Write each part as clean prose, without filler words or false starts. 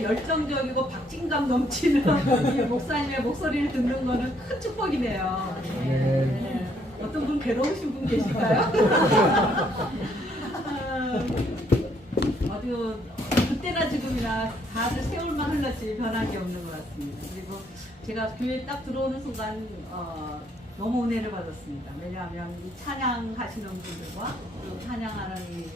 열정적이고 박진감 넘치는 이 목사님의 목소리를 듣는 거는 큰 축복이네요. 네. 어떤 분 괴로우신 분 계실까요? 아주 그때나 지금이나 다들 세월만 흘렀지 변함이 없는 것 같습니다. 그리고 제가 교회에 딱 들어오는 순간 너무 은혜를 받았습니다. 왜냐하면 이 찬양하시는 분들과 또 찬양하는 이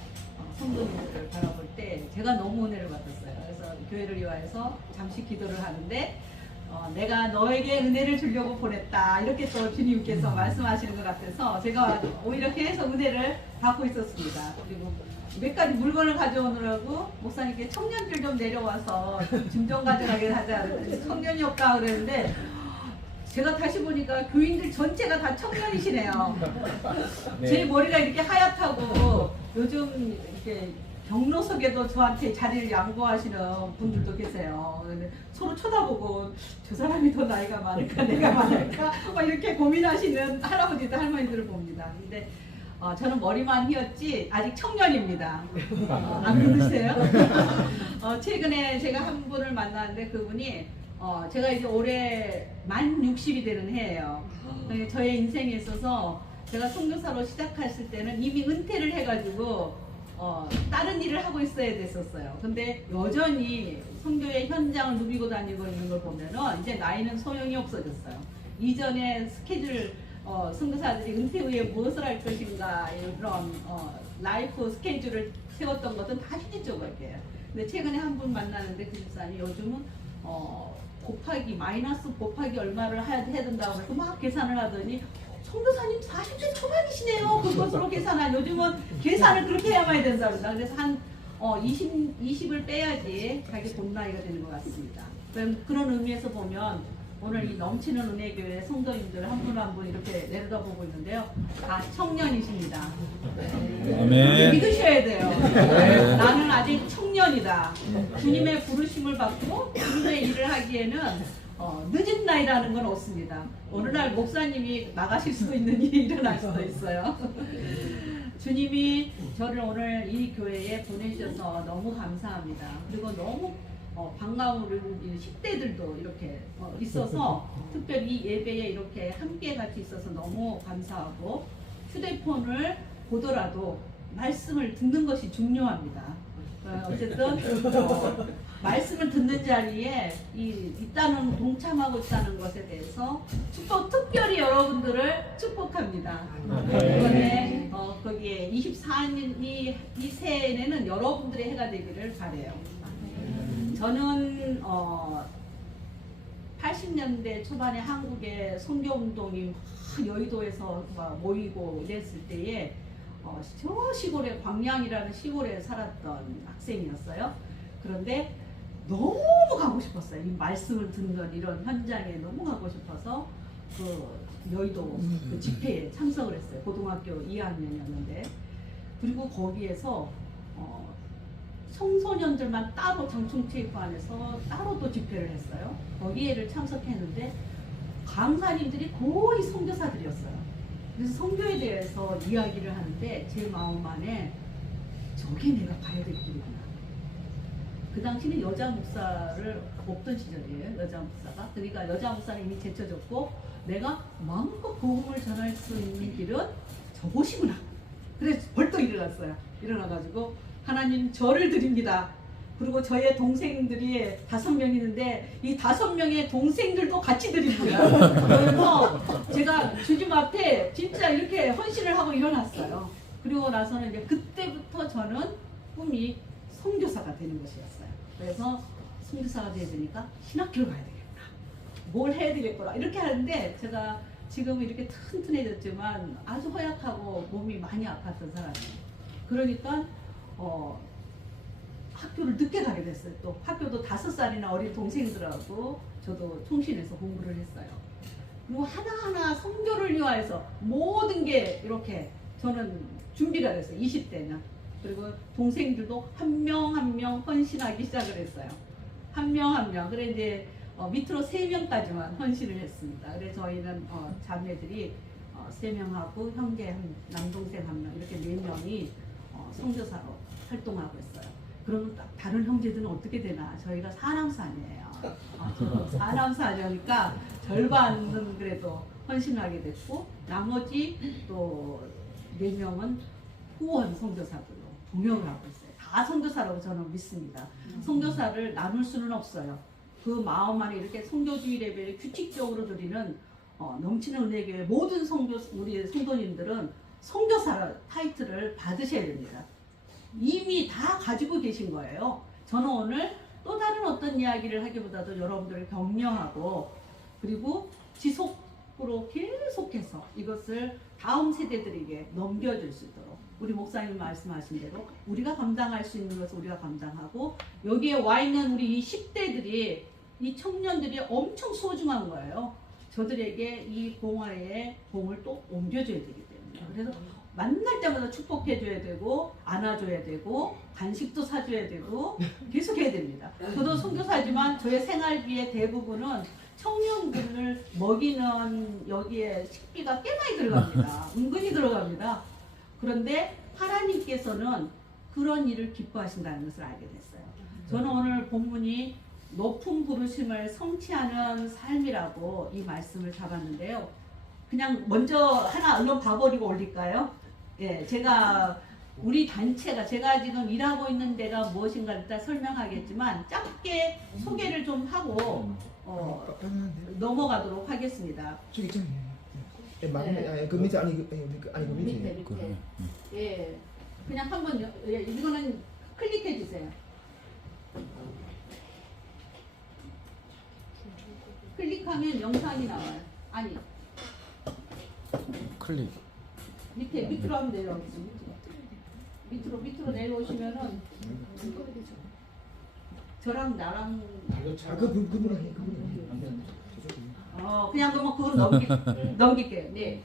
성도님들을 바라볼 때 제가 너무 은혜를 받았어요. 그래서 교회를 위하여서 잠시 기도를 하는데 내가 너에게 은혜를 주려고 보냈다 이렇게 또 주님께서 말씀하시는 것 같아서 제가 오히려 계속 은혜를 받고 있었습니다. 그리고 몇 가지 물건을 가져오느라고 목사님께 청년들 좀 내려와서 증정 가져가게 하자 그랬더니 청년이 없다 그랬는데 제가 다시 보니까 교인들 전체가 다 청년이시네요. 네. 제 머리가 이렇게 하얗다고 요즘 이렇게 경로석에도 저한테 자리를 양보하시는 분들도 계세요. 근데 서로 쳐다보고 저 사람이 더 나이가 많을까 내가 많을까 막 이렇게 고민하시는 할아버지들 할머니들을 봅니다. 근데 저는 머리만 휘었지 아직 청년입니다. 안 그러세요? 최근에 제가 한 분을 만났는데 그분이 제가 이제 올해 만 60이 되는 해예요. 저의 인생에 있어서 제가 선교사로 시작했을 때는 이미 은퇴를 해가지고 다른 일을 하고 있어야 됐었어요. 근데 여전히 선교의 현장을 누비고 다니고 있는 걸 보면은 이제 나이는 소용이 없어졌어요. 이전에 스케줄 선교사들이 은퇴 후에 무엇을 할 것인가 이런 라이프 스케줄을 세웠던 것은 다 휴지조각이에요. 근데 최근에 한 분 만나는데 그 집사님이 요즘은 곱하기 마이너스 곱하기 얼마를 해야 된다고 해서 막 계산을 하더니 선교사님 40대 초반이시네요. 그것으로 계산한 요즘은 계산을 그렇게 해야만 된다 그런다. 그래서 한 20을 빼야지 자기 본 나이가 되는 것 같습니다. 그런 의미에서 보면 오늘 이 넘치는 은혜교회 성도님들 한 분 한 분 이렇게 내려다보고 있는데요. 다 청년이십니다. 아멘. 믿으셔야 돼요. 네. 나는 아직 청년이다. 주님의 부르심을 받고 주님의 일을 하기에는 늦은 나이라는 건 없습니다. 어느 날 목사님이 나가실 수도 있는 일이 일어날 수도 있어요. 주님이 저를 오늘 이 교회에 보내주셔서 너무 감사합니다. 그리고 너무 반가운 우리 10대들도 이렇게 있어서 특별히 예배에 이렇게 함께 같이 있어서 너무 감사하고 휴대폰을 보더라도 말씀을 듣는 것이 중요합니다. 어쨌든 말씀을 듣는 자리에 있다는 동참하고 있다는 것에 대해서 특별히 여러분들을 축복합니다. 이번에 거기에 24년 이 새해에는 여러분들의 해가 되기를 바래요. 저는 80년대 초반에 한국의 선교운동이 여의도에서 모이고 이랬을 때에 저 시골에 광양이라는 시골에 살았던 학생이었어요. 그런데 너무 가고 싶었어요. 이 말씀을 듣는 이런 현장에 너무 가고 싶어서 그 여의도 그 집회에 참석을 했어요. 고등학교 2학년이었는데 그리고 거기에서 청소년들만 따로 장충체육관에서 따로 또 집회를 했어요. 거기에를 참석했는데 강사님들이 거의 선교사들이었어요. 그래서 선교에 대해서 이야기를 하는데 제 마음 안에 저게 내가 가야 될 길이구나. 그 당시는 여자 목사를 없던 시절이에요. 여자 목사가. 그러니까 여자 목사는 이미 제쳐졌고 내가 마음껏 복음을 전할 수 있는 길은 저곳이구나. 그래서 벌떡 일어났어요. 일어나가지고 하나님 저를 드립니다. 그리고 저의 동생들이 5명 있는데 이 5명의 동생들도 같이 드립니다. 그래서 제가 주님 앞에 진짜 이렇게 헌신을 하고 일어났어요. 그리고 나서는 이제 그때부터 저는 꿈이 선교사가 되는 것이었어요. 그래서 선교사가 돼야 되니까 신학교를 가야 되겠구나. 뭘 해야 되겠구나. 이렇게 하는데 제가 지금 이렇게 튼튼해졌지만 아주 허약하고 몸이 많이 아팠던 사람이에요. 그러니까 학교를 늦게 가게 됐어요. 또 학교도 5살이나 어린 동생들하고 저도 통신해서 공부를 했어요. 그리고 하나하나 선교를 위하여서 모든 게 이렇게 저는 준비가 됐어요. 20대는. 그리고 동생들도 한 명 한 명 헌신하기 시작을 했어요. 한 명 한 명. 그래 이제 밑으로 3명까지만 헌신을 했습니다. 그래서 저희는 자매들이 3명하고 형제 남동생 1명 이렇게 4명이 선교사로 활동하고 있어요. 그러면 다른 형제들은 어떻게 되나? 저희가 사남사녀예요. 사남사녀니까 절반은 그래도 헌신하게 됐고 나머지 또 4명은 후원 선교사들로 동역을 하고 있어요. 다 선교사라고 저는 믿습니다. 선교사를 나눌 수는 없어요. 그 마음 안에 이렇게 선교주의 레벨을 규칙적으로 드리는 넘치는 은혜교회 모든 우리 성도님들은 선교사 타이틀을 받으셔야 됩니다. 이미 다 가지고 계신 거예요. 저는 오늘 또 다른 어떤 이야기를 하기보다도 여러분들을 격려하고 그리고 지속으로 계속해서 이것을 다음 세대들에게 넘겨줄 수 있도록 우리 목사님 말씀하신 대로 우리가 감당할 수 있는 것을 우리가 감당하고 여기에 와 있는 우리 이 10대들이 이 청년들이 엄청 소중한 거예요. 저들에게 이 봉화의 봉을 또 옮겨줘야 되기 때문에 그래서 만날 때마다 축복해줘야 되고 안아줘야 되고 간식도 사줘야 되고 계속 해야 됩니다. 저도 선교사지만 저의 생활비의 대부분은 청년들을 먹이는 여기에 식비가 꽤 많이 들어갑니다. 은근히 들어갑니다. 그런데 하나님께서는 그런 일을 기뻐하신다는 것을 알게 됐어요. 저는 오늘 본문이 높은 부르심을 성취하는 삶이라고 이 말씀을 잡았는데요. 그냥 먼저 하나 얼른 봐버리고 올릴까요? 예, 제가 우리 단체가 제가 지금 일하고 있는 데가 무엇인가 일단 설명하겠지만 짧게 소개를 좀 하고 넘어가도록 하겠습니다. 저기 좀 네. 그 밑에 아니 그 밑에. 밑에. 예, 그냥 한번 이거는 클릭해 주세요. 클릭하면 영상이 나와요. 아니 클릭. 밑으로 하면 돼요. 밑으로 내려오시면은 저랑 나랑 그분이랑 해. 그냥 그러면 그건 넘길게요. 네.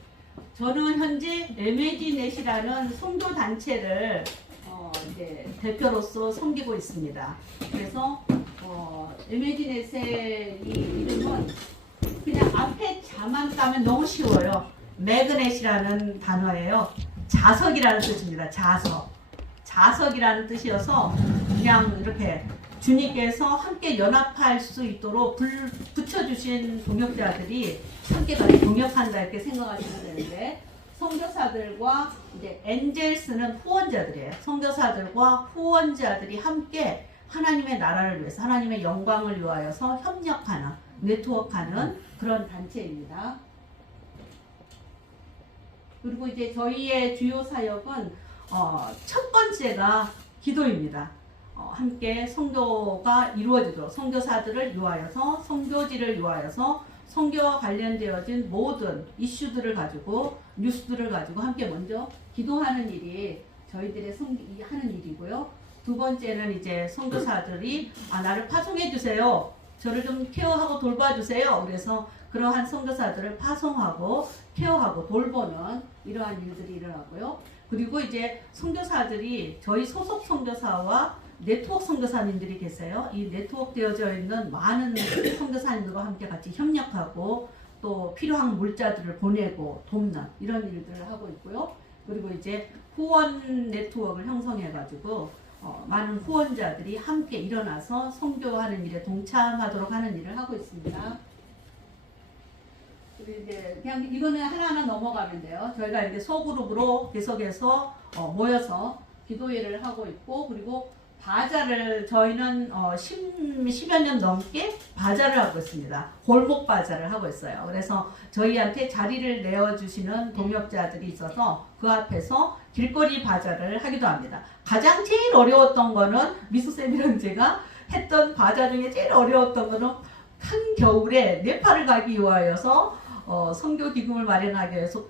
저는 현재 에메지넷이라는 선교 단체를 이제 대표로서 섬기고 있습니다. 그래서 에메지넷의 이 이름은 그냥 앞에 자만 따면 너무 쉬워요. 매그넷이라는 단어예요. 자석이라는 뜻입니다. 자석이라는 뜻이어서 그냥 이렇게 주님께서 함께 연합할 수 있도록 붙여주신 동역자들이 함께 같이 동역한다 이렇게 생각하시면 되는데 선교사들과 이제 엔젤스는 후원자들이에요. 선교사들과 후원자들이 함께 하나님의 나라를 위해서 하나님의 영광을 위하여서 협력하는 네트워크하는 그런 단체입니다. 그리고 이제 저희의 주요 사역은 첫 번째가 기도입니다. 함께 선교가 이루어지도록 선교사들을 위하여서 선교지를 위하여서 선교와 관련되어진 모든 이슈들을 가지고 뉴스들을 가지고 함께 먼저 기도하는 일이 저희들의 하는 일이고요. 두 번째는 이제 선교사들이 나를 파송해 주세요. 저를 좀 케어하고 돌봐주세요. 그래서 그러한 선교사들을 파송하고 케어하고 돌보는 이러한 일들이 일어나고요. 그리고 이제 선교사들이 저희 소속 선교사와 네트워크 선교사님들이 계세요. 이 네트워크 되어져 있는 많은 선교사님들과 함께 같이 협력하고 또 필요한 물자들을 보내고 돕는 이런 일들을 하고 있고요. 그리고 이제 후원 네트워크를 형성해가지고 많은 후원자들이 함께 일어나서 선교하는 일에 동참하도록 하는 일을 하고 있습니다. 이제 그냥 이거는 하나하나 넘어가면 돼요. 저희가 이렇게 소그룹으로 계속해서 모여서 기도회를 하고 있고 그리고 바자를 저희는 10여 년 넘게 바자를 하고 있습니다. 골목 바자를 하고 있어요. 그래서 저희한테 자리를 내어주시는 동역자들이 있어서 그 앞에서 길거리 바자를 하기도 합니다. 가장 제일 어려웠던 거는 미수쌤이랑 제가 했던 바자 중에 제일 어려웠던 거는 한겨울에 네팔을 가기 위하여서 선교 기금을 마련하기 위해서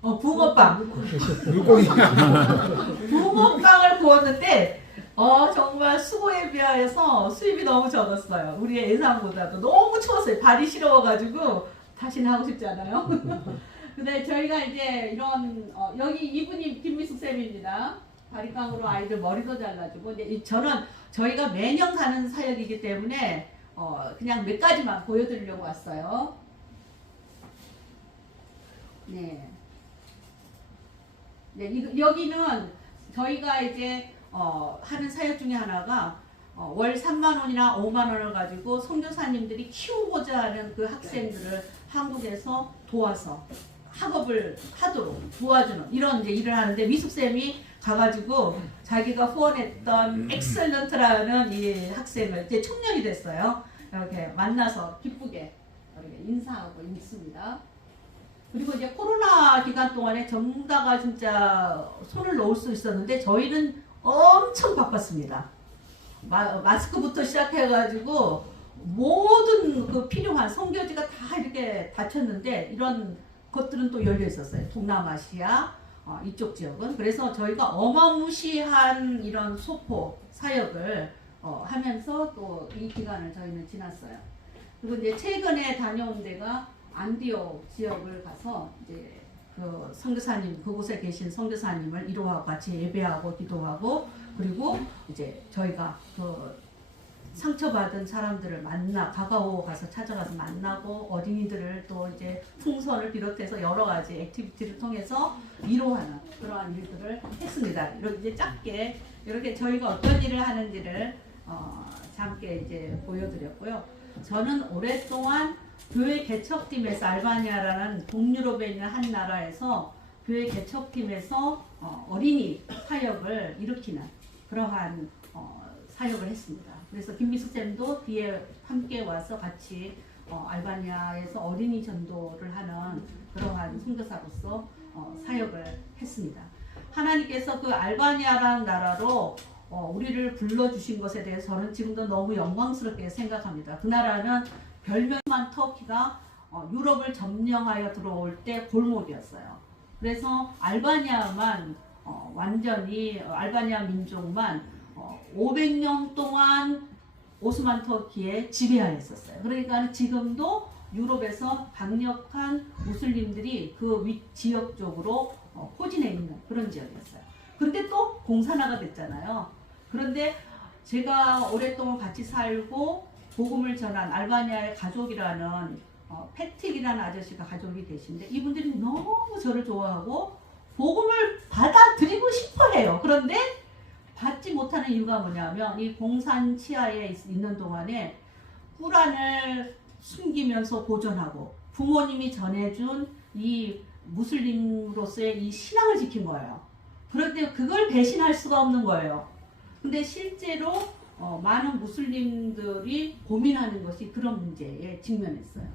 붕어빵. 물고기. 붕어빵을 구웠는데 정말 수고에 비하여서 수입이 너무 적었어요. 우리의 예상보다도 너무 추웠어요. 발이 시려워가지고 다시는 하고 싶지 않아요. 근데 저희가 이제 이런 여기 이분이 김미숙 쌤입니다. 바리깡으로 아이들 머리도 잘라주고 이제 저는 저희가 매년 가는 사역이기 때문에 그냥 몇 가지만 보여드리려고 왔어요. 네. 네, 여기는 저희가 이제 하는 사역 중에 하나가 월 3만 원이나 5만 원을 가지고 선교사님들이 키우고자 하는 그 학생들을 한국에서 도와서 학업을 하도록 도와주는 이런 이제 일을 하는데, 미숙쌤이 가가지고 자기가 후원했던 엑셀런트라는 이 학생을 이제 청년이 됐어요. 이렇게 만나서 기쁘게 이렇게 인사하고 있습니다. 그리고 이제 코로나 기간 동안에 전부 다가 진짜 손을 놓을 수 있었는데 저희는 엄청 바빴습니다. 마스크부터 시작해가지고 모든 그 필요한 선교지가 다 이렇게 닫혔는데 이런 것들은 또 열려 있었어요. 동남아시아 이쪽 지역은. 그래서 저희가 어마무시한 이런 소포 사역을 하면서 또 이 기간을 저희는 지났어요. 그리고 이제 최근에 다녀온 데가 안디옥 지역을 가서 이제 그 선교사님, 그곳에 계신 선교사님을 위로하고 같이 예배하고 기도하고, 그리고 이제 저희가 그 상처받은 사람들을 가까워 가서 찾아가서 만나고, 어린이들을 또 이제 풍선을 비롯해서 여러 가지 액티비티를 통해서 위로하는 그러한 일들을 했습니다. 이렇게 이제 짧게 이렇게 저희가 어떤 일을 하는지를 잠깐 이제 보여드렸고요. 저는 오랫동안 교회 개척팀에서, 알바니아라는 동유럽에 있는 한 나라에서 교회 개척팀에서 어린이 사역을 일으키는 그러한 사역을 했습니다. 그래서 김미숙 쌤도 뒤에 함께 와서 같이 알바니아에서 어린이 전도를 하는 그러한 선교사로서 사역을 했습니다. 하나님께서 그 알바니아라는 나라로 우리를 불러주신 것에 대해서 저는 지금도 너무 영광스럽게 생각합니다. 그 나라는 별명만 터키가 유럽을 점령하여 들어올 때 골목이었어요. 그래서 알바니아만 완전히 알바니아 민족만 500년 동안 오스만 터키에 지배하였었어요. 그러니까 지금도 유럽에서 강력한 무슬림들이 그 지역 쪽으로 포진해 있는 그런 지역이었어요. 그런데 또 공산화가 됐잖아요. 그런데 제가 오랫동안 같이 살고 복음을 전한 알바니아의 가족이라는 패틱이라는 아저씨가 가족이 계신데, 이분들이 너무 저를 좋아하고 복음을 받아들이고 싶어 해요. 그런데 받지 못하는 이유가 뭐냐면, 이 공산 치하에 있는 동안에 꾸란을 숨기면서 보존하고 부모님이 전해준 이 무슬림으로서의 이 신앙을 지킨 거예요. 그런데 그걸 배신할 수가 없는 거예요. 근데 실제로 많은 무슬림들이 고민하는 것이 그런 문제에 직면했어요.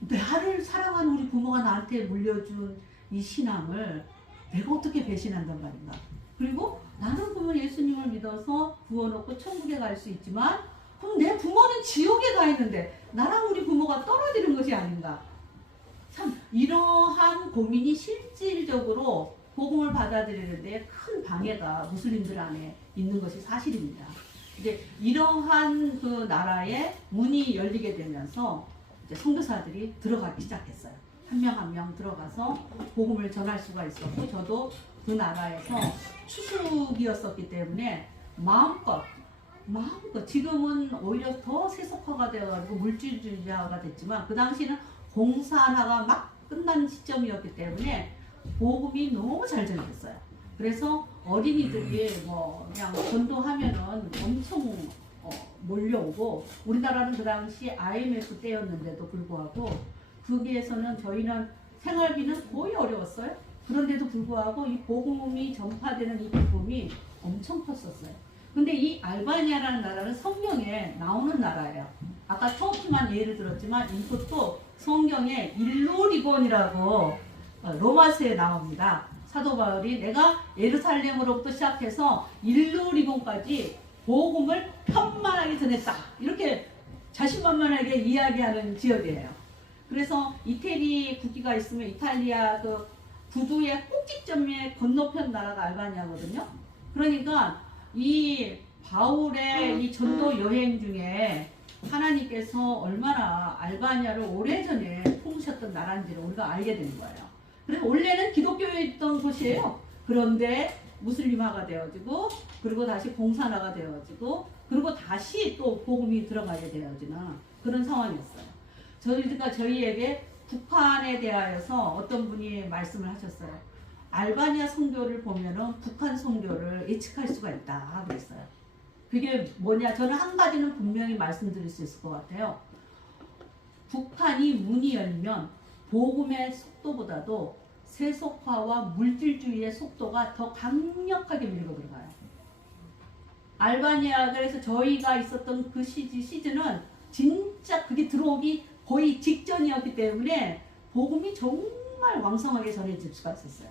나를 사랑하는 우리 부모가 나한테 물려준 이 신앙을 내가 어떻게 배신한단 말인가. 그리고 나는 그러면 예수님을 믿어서 구원 얻고 천국에 갈 수 있지만, 그럼 내 부모는 지옥에 가 있는데 나랑 우리 부모가 떨어지는 것이 아닌가. 참 이러한 고민이 실질적으로 복음을 받아들이는데 큰 방해가 무슬림들 안에 있는 것이 사실입니다. 이제 이러한 그 나라에 문이 열리게 되면서 이제 선교사들이 들어가기 시작했어요. 한 명 한 명 들어가서 복음을 전할 수가 있었고, 저도 그 나라에서 추수기였었기 때문에 마음껏 지금은 오히려 더 세속화가 되어가지고 물질주의자가 됐지만, 그 당시는 공산화가 막 끝난 시점이었기 때문에 복음이 너무 잘 전했어요. 그래서 어린이들이 그냥 전도하면은 엄청 몰려오고, 우리나라는 그 당시 IMF 때였는데도 불구하고 거기에서는 저희는 생활비는 거의 어려웠어요. 그런데도 불구하고 이 복음이 전파되는 이 기쁨이 엄청 컸었어요. 근데 이 알바니아라는 나라는 성경에 나오는 나라예요. 아까 터키만 예를 들었지만 이것도 성경에 일로리본이라고 로마서에 나옵니다. 사도 바울이 내가 예루살렘으로부터 시작해서 일로리본까지 복음을 편만하게 전했다, 이렇게 자신만만하게 이야기하는 지역이에요. 그래서 이태리 국기가 있으면 이탈리아 그 구두의 꼭지점에 건너편 나라가 알바니아거든요. 그러니까 이 바울의 이 전도 여행 중에 하나님께서 얼마나 알바니아를 오래전에 품으셨던 나라인지를 우리가 알게 된 거예요. 그래서 원래는 기독교에 있던 곳이에요. 그런데 무슬림화가 되어지고, 그리고 다시 공산화가 되어지고, 그리고 다시 또 복음이 들어가게 되어지는 그런 상황이었어요. 저희가 저희에게 북한에 대하여서 어떤 분이 말씀을 하셨어요. 알바니아 선교를 보면은 북한 선교를 예측할 수가 있다 그랬어요. 그게 뭐냐? 저는 한 가지는 분명히 말씀드릴 수 있을 것 같아요. 북한이 문이 열면 복음의 속도보다도 세속화와 물질주의의 속도가 더 강력하게 밀고 들어가요. 알바니아, 그래서 저희가 있었던 그 시즌은 진짜 그게 들어오기 거의 직전이었기 때문에 복음이 정말 왕성하게 전해질 수가 있었어요.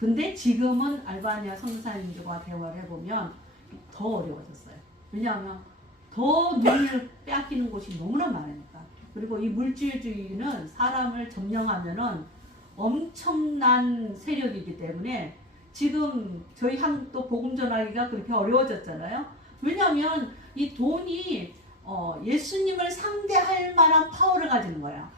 근데 지금은 알바니아 선교사님들과 대화를 해보면 더 어려워졌어요. 왜냐하면 더 눈을 빼앗기는 곳이 너무나 많으니까. 그리고 이 물질주의는 사람을 점령하면은 엄청난 세력이기 때문에 지금 저희 한국도 복음 전하기가 그렇게 어려워졌잖아요. 왜냐하면 이 돈이 예수님을 상대할 만한 파워를 가지는 거야.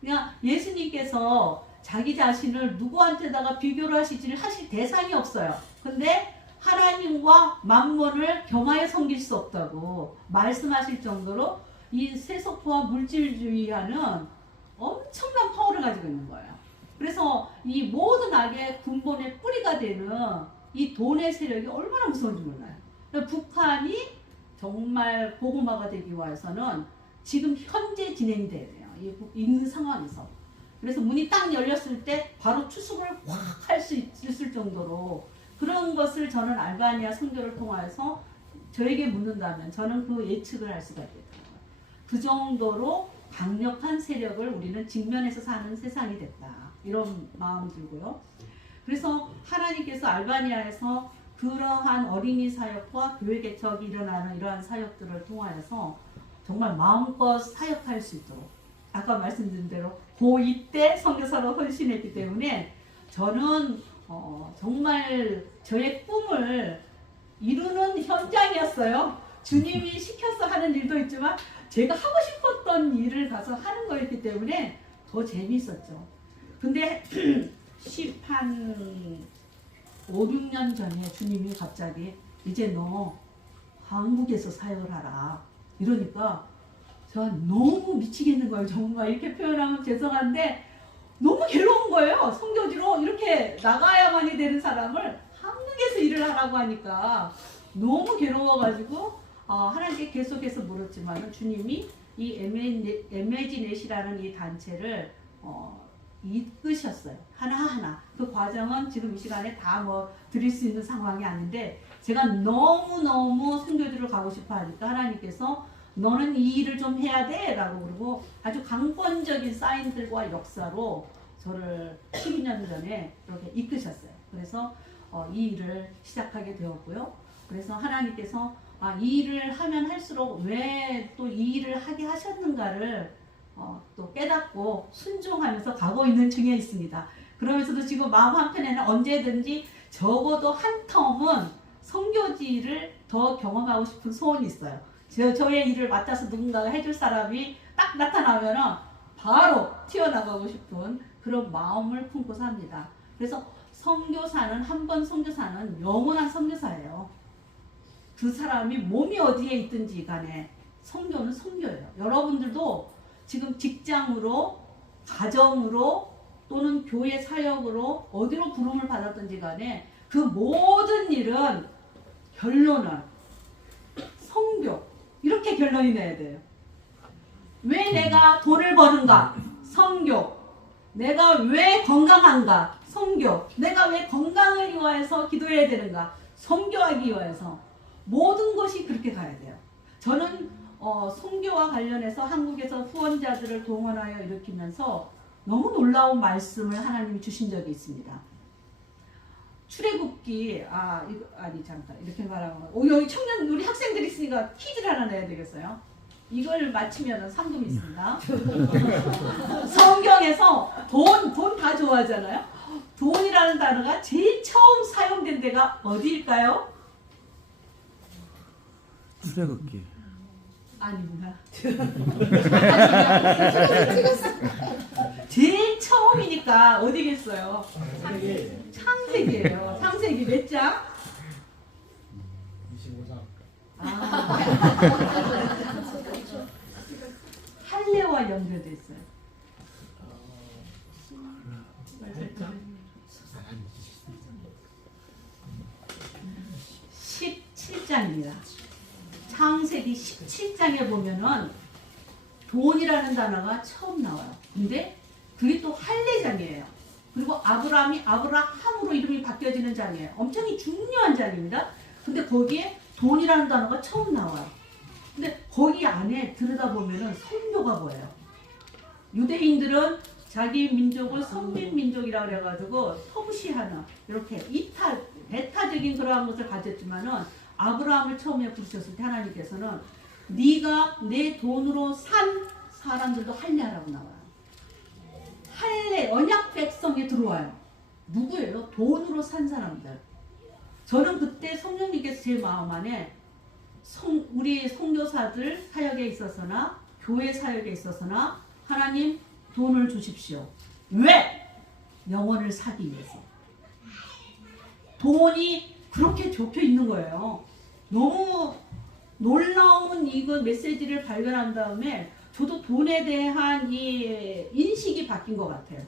그냥 예수님께서 자기 자신을 누구한테다가 비교를 하실 대상이 없어요. 근데 하나님과 만몬을 겸하여 섬길 수 없다고 말씀하실 정도로 이 세속화와 물질주의하는 엄청난 파워를 가지고 있는 거예요. 그래서 이 모든 악의 근본의 뿌리가 되는 이 돈의 세력이 얼마나 무서운지 몰라요. 그러니까 북한이 정말 복음화가 되기 위해서는 지금 현재 진행이 돼야 돼요. 있는 상황에서. 그래서 문이 딱 열렸을 때 바로 추수를 확 할 수 있을 정도로 그런 것을 저는 알바니아 선교를 통해서 저에게 묻는다면 저는 그 예측을 할 수가 있겠다. 그 정도로 강력한 세력을 우리는 직면해서 사는 세상이 됐다. 이런 마음 들고요. 그래서 하나님께서 알바니아에서 그러한 어린이 사역과 교회 개척이 일어나는 이러한 사역들을 통하여서 정말 마음껏 사역할 수 있도록 아까 말씀드린 대로 고2 때 선교사로 헌신했기 때문에 저는 정말 저의 꿈을 이루는 현장이었어요. 주님이 시켜서 하는 일도 있지만 제가 하고 싶었던 일을 가서 하는 거였기 때문에 더 재미있었죠. 근데 5, 6년 전에 주님이 갑자기 이제 너 한국에서 사역을 하라 이러니까 제가 너무 미치겠는 거예요. 정말 이렇게 표현하면 죄송한데 너무 괴로운 거예요. 선교지로 이렇게 나가야만이 되는 사람을 한국에서 일을 하라고 하니까 너무 괴로워가지고 하나님께 계속해서 물었지만 주님이 이 에메지넷이라는 이 단체를 이끄셨어요. 하나하나. 그 과정은 지금 이 시간에 다 드릴 수 있는 상황이 아닌데 제가 너무너무 선교지로 가고 싶어 하니까 하나님께서 너는 이 일을 좀 해야 돼 라고 그러고 아주 강권적인 사인들과 역사로 저를 12년 전에 이렇게 이끄셨어요. 그래서 이 일을 시작하게 되었고요. 그래서 하나님께서 이 일을 하면 할수록 왜 또 이 일을 하게 하셨는가를 또 깨닫고 순종하면서 가고 있는 중에 있습니다. 그러면서도 지금 마음 한편에는 언제든지 적어도 한 텀은 선교지를 더 경험하고 싶은 소원이 있어요. 저의 일을 맡아서 누군가가 해줄 사람이 딱 나타나면 바로 튀어나가고 싶은 그런 마음을 품고 삽니다. 그래서 선교사는 한 번 선교사는 영원한 선교사예요. 그 사람이 몸이 어디에 있든지 간에 선교는 선교예요. 여러분들도 지금 직장으로, 가정으로 또는 교회 사역으로 어디로 부름을 받았든지 간에 그 모든 일은 결론은 선교 이렇게 결론이 내야 돼요. 왜 내가 돈을 버는가? 선교. 내가 왜 건강한가? 선교. 내가 왜 건강을 위해서 기도해야 되는가? 선교하기 위해서. 모든 것이 그렇게 가야 돼요. 저는 선교와 관련해서 한국에서 후원자들을 동원하여 일으키면서 너무 놀라운 말씀을 하나님이 주신 적이 있습니다. 출애굽기 잠깐 이렇게 말하면 여기 청년 우리 학생들이 있으니까 퀴즈를 하나 내야 되겠어요. 이걸 맞히면 상금이 있습니다. 성경에서 돈 다 좋아하잖아요. 돈이라는 단어가 제일 처음 사용된 데가 어디일까요? 출애굽기. 아니구나. 제일 처음이니까 어디겠어요? 창세기예요. 창세기 몇 장? 25장. 할례와 연결돼 있어요. 17장입니다. 창세기 17장에 보면은 돈이라는 단어가 처음 나와요. 근데 그게 또 할례장이에요. 그리고 아브라함이 아브라함으로 이름이 바뀌어지는 장이에요. 엄청 중요한 장입니다. 근데 거기에 돈이라는 단어가 처음 나와요. 근데 거기 안에 들여다보면은 선교가 보여요. 유대인들은 자기 민족을 성민 민족이라고 그래가지고 터부시하는 이렇게 배타적인 그러한 것을 가졌지만은 아브라함을 처음에 부르셨을 때 하나님께서는 네가 내 돈으로 산 사람들도 할례하라고 나와요. 할례 언약 백성에 들어와요. 누구예요? 돈으로 산 사람들. 저는 그때 성령님께서 제 마음 안에 우리 선교사들 사역에 있어서나 교회 사역에 있어서나 하나님 돈을 주십시오. 왜? 영혼을 사기 위해서. 돈이 그렇게 적혀 있는 거예요. 너무 놀라운 이거 메시지를 발견한 다음에 저도 돈에 대한 이 인식이 바뀐 것 같아요.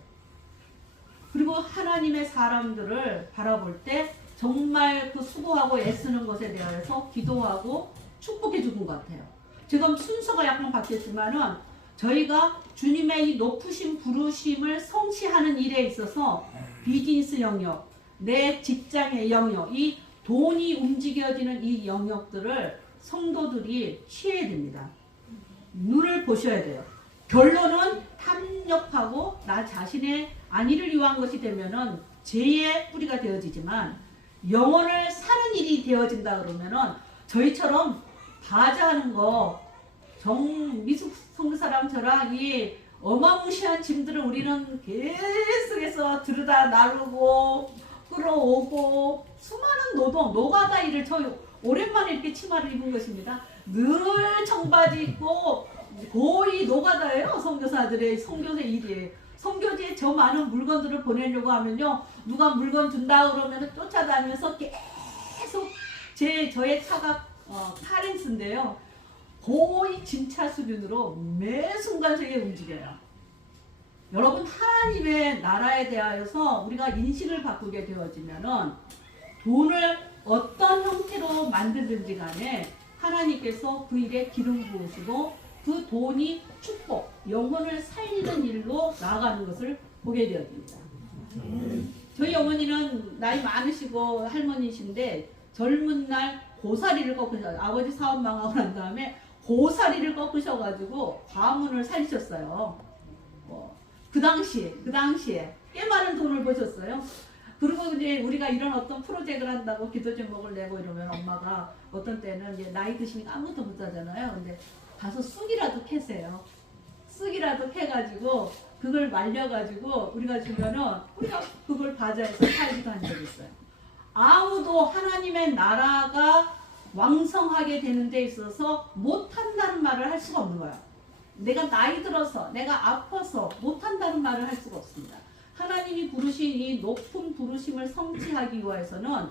그리고 하나님의 사람들을 바라볼 때 정말 그 수고하고 애쓰는 것에 대해서 기도하고 축복해 주는 것 같아요. 지금 순서가 약간 바뀌었지만은 저희가 주님의 이 높으신 부르심을 성취하는 일에 있어서 비즈니스 영역, 내 직장의 영역, 이 돈이 움직여지는 이 영역들을 성도들이 취해야 됩니다. 눈을 보셔야 돼요. 결론은 탐욕하고 나 자신의 안위를 위한 것이 되면은 죄의 뿌리가 되어지지만 영혼을 사는 일이 되어진다 그러면은 저희처럼 바자하는 거 미숙 성사람처럼 이 어마무시한 짐들을 우리는 계속해서 들여다 나르고 끌어오고 수많은 노동, 노가다 일을 저희 오랜만에 이렇게 치마를 입은 것입니다. 늘 청바지 입고 거의 노가다예요. 선교사들의 선교의 일이에요. 선교지에 저 많은 물건들을 보내려고 하면요, 누가 물건 준다 그러면 쫓아다니면서 계속 저의 차가 카렌스인데요, 거의 진차 수준으로 매 순간적에 움직여요. 여러분, 하나님의 나라에 대하여서 우리가 인식을 바꾸게 되어지면은 돈을 어떤 형태로 만들든지 간에 하나님께서 그 일에 기름 부으시고 그 돈이 축복, 영혼을 살리는 일로 나아가는 것을 보게 되어집니다. 저희 어머니는 나이 많으시고 할머니신데 젊은 날 고사리를 꺾으셔서 아버지 사업 망하고 난 다음에 고사리를 꺾으셔가지고 가문을 살리셨어요. 그 당시에 꽤 많은 돈을 버셨어요. 그리고 이제 우리가 이런 어떤 프로젝트를 한다고 기도 제목을 내고 이러면 엄마가 어떤 때는 이제 나이 드시니까 아무것도 못 하잖아요. 근데 가서 쑥이라도 캐세요. 쑥이라도 캐가지고 그걸 말려가지고 우리가 주면은 우리가 그걸 바자해서 팔기도 한 적이 있어요. 아무도 하나님의 나라가 왕성하게 되는 데 있어서 못한다는 말을 할 수가 없는 거예요. 내가 나이 들어서, 내가 아파서 못한다는 말을 할 수가 없습니다. 하나님이 부르신 이 높은 부르심을 성취하기 위해서는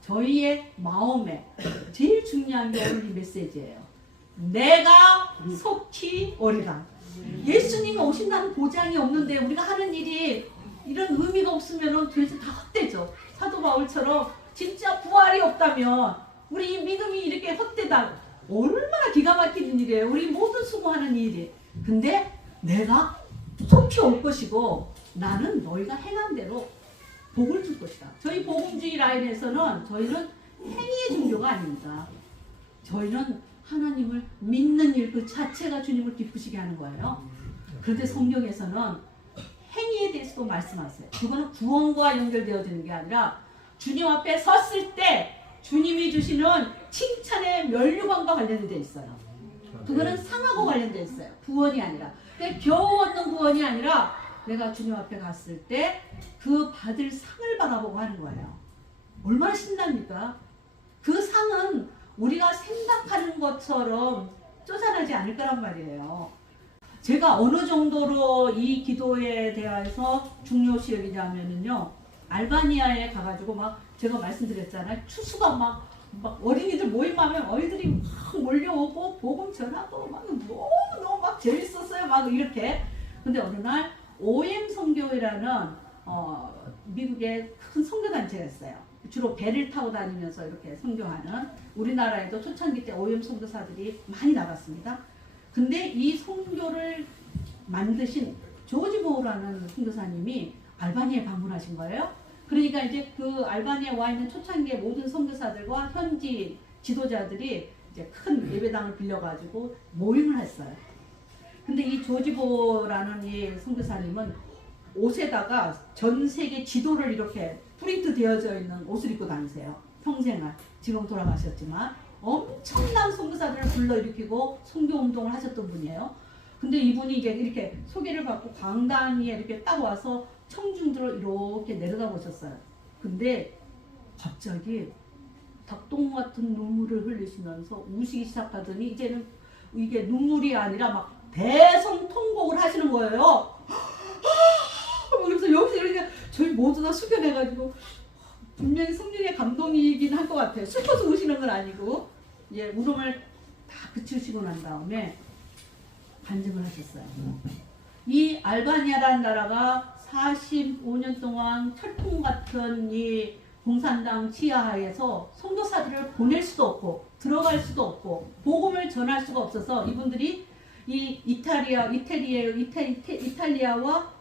저희의 마음에 제일 중요한 게 오늘 이 메시지예요. 내가 속히 오리라. 예수님이 오신다는 보장이 없는데 우리가 하는 일이 이런 의미가 없으면 도대체 다 헛되죠. 사도 바울처럼 진짜 부활이 없다면 우리 이 믿음이 이렇게 헛되다. 얼마나 기가 막히는 일이에요. 우리 모두 수고하는 일이. 근데 내가 속히 올 것이고 나는 너희가 행한 대로 복을 줄 것이다. 저희 복음주의 라인에서는 저희는 행위의 종교가 아닙니다. 저희는 하나님을 믿는 일 그 자체가 주님을 기쁘시게 하는 거예요. 그런데 성경에서는 행위에 대해서도 말씀하세요. 그거는 구원과 연결되어지는 게 아니라 주님 앞에 섰을 때 주님이 주시는 칭찬의 면류관과 관련되어 있어요. 그거는 상하고 관련되어 있어요. 구원이 아니라. 근데 겨우 얻는 구원이 아니라 내가 주님 앞에 갔을 때 그 받을 상을 바라보고 하는 거예요. 얼마나 신납니까? 그 상은 우리가 생각하는 것처럼 쪼잔하지 않을 거란 말이에요. 제가 어느 정도로 이 기도에 대해서 중요시 여기냐면은요, 알바니아에 가가지고 막 제가 말씀드렸잖아요. 추수가 막 어린이들 모임하면 어린이들이 막 몰려오고 복음 전하고 막 너무 막 재밌었어요. 막 이렇게. 근데 어느 날 OM 선교회라는 미국의 큰 선교단체가 있어요. 주로 배를 타고 다니면서 이렇게 선교하는, 우리나라에도 초창기 때 오염 선교사들이 많이 나갔습니다. 근데 이 선교를 만드신 조지 보우라는 선교사님이 알바니아에 방문하신 거예요. 그러니까 이제 그 알바니아에 와 있는 초창기의 모든 선교사들과 현지 지도자들이 이제 큰 예배당을 빌려가지고 모임을 했어요. 근데 이 조지 보우라는 이 선교사님은 옷에다가 전 세계 지도를 이렇게 프린트 되어져 있는 옷을 입고 다니세요. 평생을. 지금 돌아가셨지만 엄청난 선교사들을 불러일으키고 선교 운동을 하셨던 분이에요. 근데 이분이 이제 이렇게 소개를 받고 강당 위에 이렇게 딱 와서 청중들을 이렇게 내려다 보셨어요. 근데 갑자기 닭똥 같은 눈물을 흘리시면서 우시기 시작하더니 이제는 이게 눈물이 아니라 막 대성통곡을 하시는 거예요. 그래서 여기서 이렇게 저희 모두 다 숙연해가지고 분명히 성령의 감동이긴 할 것 같아요. 슬퍼서 우시는 건 아니고 예, 울음을 다 그치시고 난 다음에 간증을 하셨어요. 이 알바니아라는 나라가 45년 동안 철통 같은 이 공산당 지하에서 선교사들을 보낼 수도 없고 들어갈 수도 없고 복음을 전할 수가 없어서 이분들이 이 이탈리아와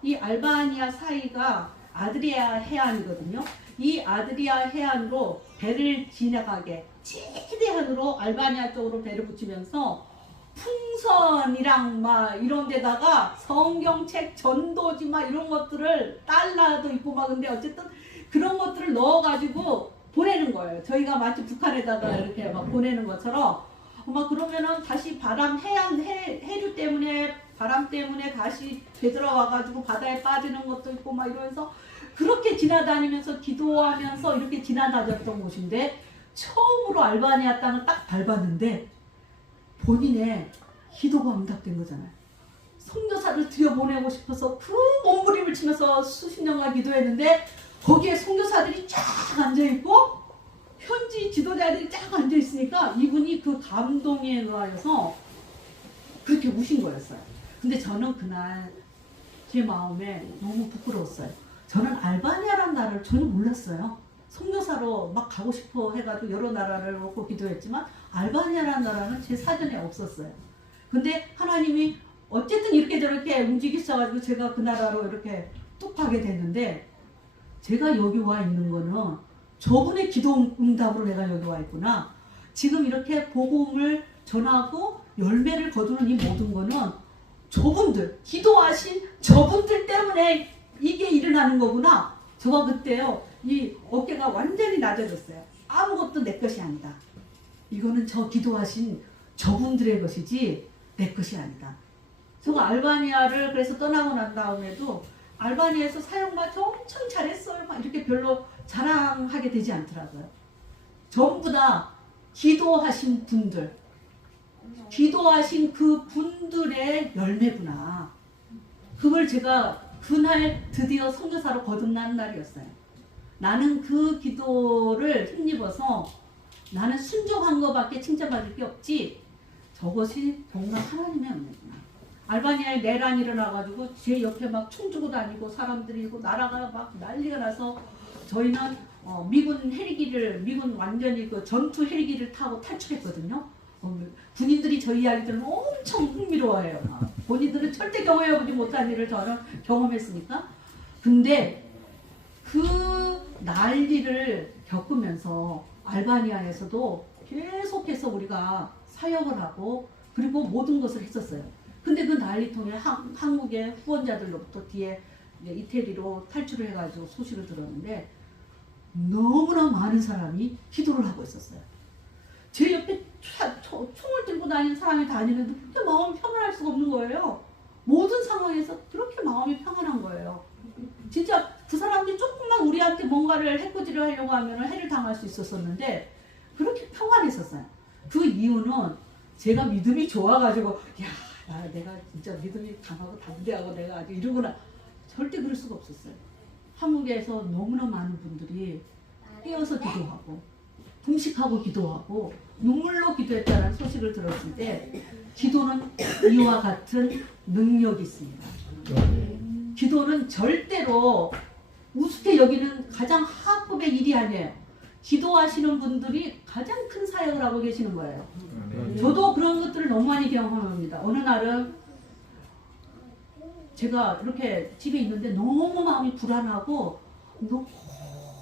이 알바니아 사이가 아드리아 해안이거든요. 이 아드리아 해안으로 배를 지나가게 지대한으로 알바니아 쪽으로 배를 붙이면서 풍선이랑 막 이런 데다가 성경책, 전도지 막 이런 것들을 달러도 있고 막 근데 어쨌든 그런 것들을 넣어가지고 보내는 거예요. 저희가 마치 북한에다가 이렇게 막 보내는 것처럼 막 그러면은 다시 바람 해류 때문에 바람 때문에 다시 되돌아와가지고 바다에 빠지는 것도 있고 막 이러면서 그렇게 지나다니면서 기도하면서 이렇게 지나다녔던 곳인데 처음으로 알바니아 땅을 딱 밟았는데 본인의 기도가 응답된 거잖아요. 선교사를 들여보내고 싶어서 그 몸부림을 치면서 수십 년간 기도했는데 거기에 선교사들이 쫙 앉아있고 현지 지도자들이 쫙 앉아있으니까 이분이 그 감동에 의하여서 그렇게 우신 거였어요. 근데 저는 그날 제 마음에 너무 부끄러웠어요. 저는 알바니아라는 나라를 전혀 몰랐어요. 선교사로 막 가고 싶어 해가지고 여러 나라를 놓고 기도했지만 알바니아라는 나라는 제 사전에 없었어요. 근데 하나님이 어쨌든 이렇게 저렇게 움직이셔가지고 제가 그 나라로 이렇게 뚝 가게 됐는데 제가 여기 와 있는 거는 저분의 기도 응답으로 내가 여기 와 있구나. 지금 이렇게 복음을 전하고 열매를 거두는 이 모든 거는 저분들, 기도하신 저분들 때문에 이게 일어나는 거구나. 저가 그때요, 이 어깨가 완전히 낮아졌어요. 아무것도 내 것이 아니다. 이거는 저 기도하신 저분들의 것이지 내 것이 아니다. 제가 알바니아를 그래서 떠나고 난 다음에도 알바니아에서 사역만 엄청 잘했어요. 막 이렇게 별로 자랑하게 되지 않더라고요. 전부 다 기도하신 분들, 기도하신 그 분들의 열매구나. 그걸 제가 그날 드디어 선교사로 거듭난 날이었어요. 나는 그 기도를 힘입어서 나는 순종한 것밖에 칭찬받을 게 없지. 저것이 정말 하나님의 은혜구나. 알바니아에 내란이 일어나가지고 제 옆에 막 춤추고 다니고 사람들이 고 나라가 막 난리가 나서 저희는 미군 완전히 그 전투 헬기를 타고 탈출했거든요. 군인들이 저희 이야기들은 엄청 흥미로워해요. 본인들은 절대 경험해보지 못한 일을 저는 경험했으니까. 근데 그 난리를 겪으면서 알바니아에서도 계속해서 우리가 사역을 하고 그리고 모든 것을 했었어요. 근데 그 난리통에 한국의 후원자들로부터 뒤에 이태리로 탈출을 해가지고 소식을 들었는데 너무나 많은 사람이 기도를 하고 있었어요. 제 옆에 총을 들고 다니는 사람이 다니는데 그렇게 마음이 평안할 수가 없는 거예요. 모든 상황에서 그렇게 마음이 평안한 거예요. 진짜 그 사람들이 조금만 우리한테 뭔가를 해코지를 하려고 하면 해를 당할 수 있었었는데 그렇게 평안했었어요. 그 이유는 제가 믿음이 좋아가지고 내가 진짜 믿음이 강하고 담대하고 내가 아주 이러구나. 절대 그럴 수가 없었어요. 한국에서 너무나 많은 분들이 깨어서 기도하고 금식하고 기도하고 눈물로 기도했다는 소식을 들었을 때 기도는 이와 같은 능력이 있습니다. 기도는 절대로 우습게 여기는 가장 하급의 일이 아니에요. 기도하시는 분들이 가장 큰 사역을 하고 계시는 거예요. 아멘. 저도 그런 것들을 너무 많이 경험합니다. 어느 날은 제가 이렇게 집에 있는데 너무 마음이 불안하고 너무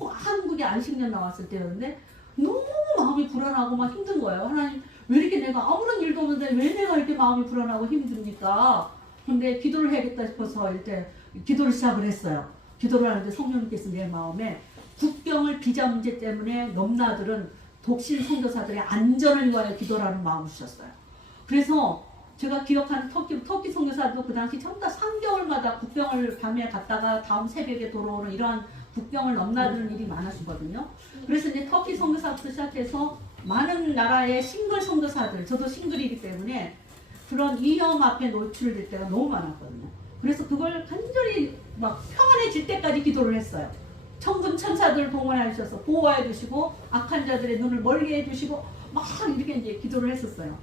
한국에 안식년 나왔을 때였는데 너무 마음이 불안하고 막 힘든 거예요. 하나님 왜 이렇게 내가 아무런 일도 없는데 왜 내가 이렇게 마음이 불안하고 힘듭니까? 근데 기도를 해야겠다 싶어서 이때 기도를 시작을 했어요. 기도를 하는데 성령님께서 내 마음에 국경을 비자 문제 때문에 넘나들은 독신 선교사들의 안전을 위하여 기도라는 마음을 주셨어요. 그래서 제가 기억하는 터키 선교사도 그 당시 전부 다 3개월마다 국경을 밤에 갔다가 다음 새벽에 돌아오는 이러한 국경을 넘나드는 일이 많았거든요. 그래서 이제 터키 선교사부터 시작해서 많은 나라의 싱글 선교사들, 저도 싱글이기 때문에 그런 위험 앞에 노출될 때가 너무 많았거든요. 그래서 그걸 간절히 막 평안해질 때까지 기도를 했어요. 천군 천사들 동원해 주셔서 보호해 주시고 악한 자들의 눈을 멀게 해 주시고 막 이렇게 이제 기도를 했었어요.